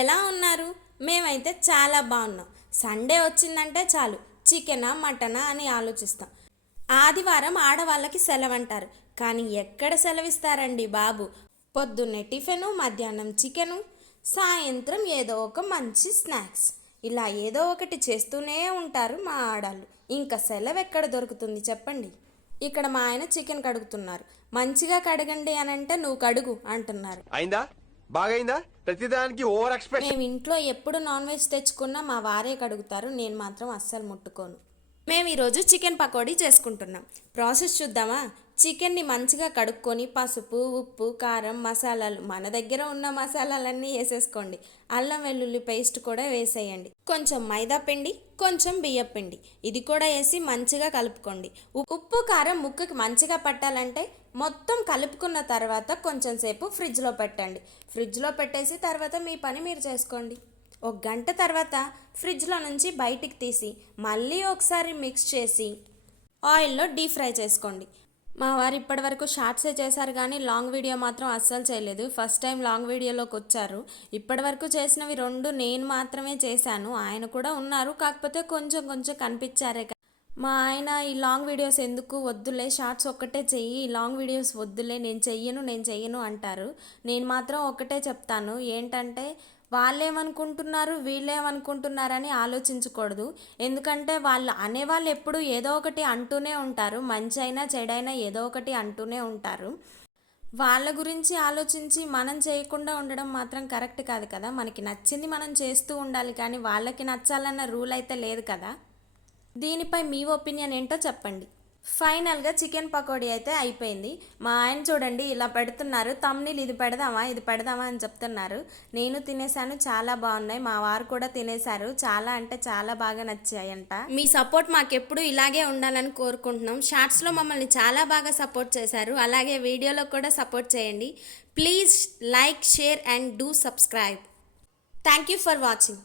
ఎలా ఉన్నారు? మేమైతే చాలా బాగున్నాం. సండే వచ్చిందంటే చాలు చికెనా మటనా అని ఆలోచిస్తాం. ఆదివారం ఆడవాళ్ళకి సెలవంటారు, కానీ ఎక్కడ సెలవిస్తారండి బాబు. పొద్దున్నే టిఫిను, మధ్యాహ్నం చికెను, సాయంత్రం ఏదో ఒక మంచి స్నాక్స్, ఇలా ఏదో ఒకటి చేస్తూనే ఉంటారు మా ఆడాళ్ళు. ఇంకా సెలవు ఎక్కడ దొరుకుతుంది చెప్పండి. ఇక్కడ మా ఆయన చికెన్ కడుగుతున్నారు. మంచిగా కడగండి అని అంటే నువ్వు కడుగు అంటున్నారు. అయిందా? బాగైందా? ప్రతిదానికి ఓవర్ ఎక్స్ప్రెషన్. మేము ఇంట్లో ఎప్పుడు నాన్ వెజ్ తెచ్చుకున్నా మా వారే కడుగుతారు, నేను మాత్రం అస్సలు ముట్టుకోను. మేము ఈరోజు చికెన్ పకోడీ చేసుకుంటున్నాం. ప్రాసెస్ చూద్దామా? చికెన్ని మంచిగా కడుక్కొని పసుపు, ఉప్పు, కారం, మసాలాలు, మన దగ్గర ఉన్న మసాలాలన్నీ వేసేసుకోండి. అల్లం వెల్లుల్లి పేస్ట్ కూడా వేసేయండి. కొంచెం మైదా పిండి, కొంచెం బియ్యం పిండి, ఇది కూడా వేసి మంచిగా కలుపుకోండి. ఉప్పు కారం ముక్కకి మంచిగా పట్టాలంటే మొత్తం కలుపుకున్న తర్వాత కొంచెం సేపు ఫ్రిడ్జ్లో పెట్టండి. ఫ్రిడ్జ్లో పెట్టేసి తర్వాత మీ పని మీరు చేసుకోండి. ఒక గంట తర్వాత ఫ్రిడ్జ్లో నుంచి బయటికి తీసి మళ్ళీ ఒకసారి మిక్స్ చేసి ఆయిల్లో డీప్ ఫ్రై చేసుకోండి. మా వారు ఇప్పటి వరకు షార్ట్సే చేశారు, కానీ లాంగ్ వీడియో మాత్రం అస్సలు చేయలేదు. ఫస్ట్ టైం లాంగ్ వీడియోలోకి వచ్చారు. ఇప్పటి వరకు చేసినవి 2 నేను మాత్రమే చేశాను. ఆయన కూడా ఉన్నారు, కాకపోతే కొంచెం కొంచెం కనిపించారే. మా ఆయన ఈ లాంగ్ వీడియోస్ ఎందుకు, వద్దులే షార్ట్స్ ఒక్కటే చెయ్యి, ఈ లాంగ్ వీడియోస్ వద్దులే, నేను చెయ్యను అంటారు. నేను మాత్రం ఒకటే చెప్తాను, ఏంటంటే వాళ్ళేమనుకుంటున్నారు వీళ్ళేమనుకుంటున్నారని ఆలోచించకూడదు. ఎందుకంటే వాళ్ళు అనేవాళ్ళు ఎప్పుడు ఏదో ఒకటి అంటూనే ఉంటారు, మంచి అయినా చెడైనా ఏదో ఒకటి అంటూనే ఉంటారు. వాళ్ళ గురించి ఆలోచించి మనం చేయకుండా ఉండడం మాత్రం కరెక్ట్ కాదు కదా. మనకి నచ్చింది మనం చేస్తూ ఉండాలి, కానీ వాళ్ళకి నచ్చాలన్న రూల్ అయితే లేదు కదా. దీనిపై మీ ఒపీనియన్ ఏంటో చెప్పండి. ఫైనల్గా చికెన్ పకోడీ అయితే అయిపోయింది. మా ఆయన చూడండి ఇలా పెడుతున్నారు, తమ్ముళ్ళు ఇది పెడదామా అని చెప్తున్నారు. నేను తినేసాను, చాలా బాగున్నాయి. మా వారు కూడా తినేశారు, చాలా అంటే చాలా బాగా నచ్చాయంట. మీ సపోర్ట్ మాకెప్పుడు ఇలాగే ఉండాలని కోరుకుంటున్నాం. షార్ట్స్లో మమ్మల్ని చాలా బాగా సపోర్ట్ చేశారు, అలాగే వీడియోలో కూడా సపోర్ట్ చేయండి. Please like, share and do subscribe. Thank you for watching.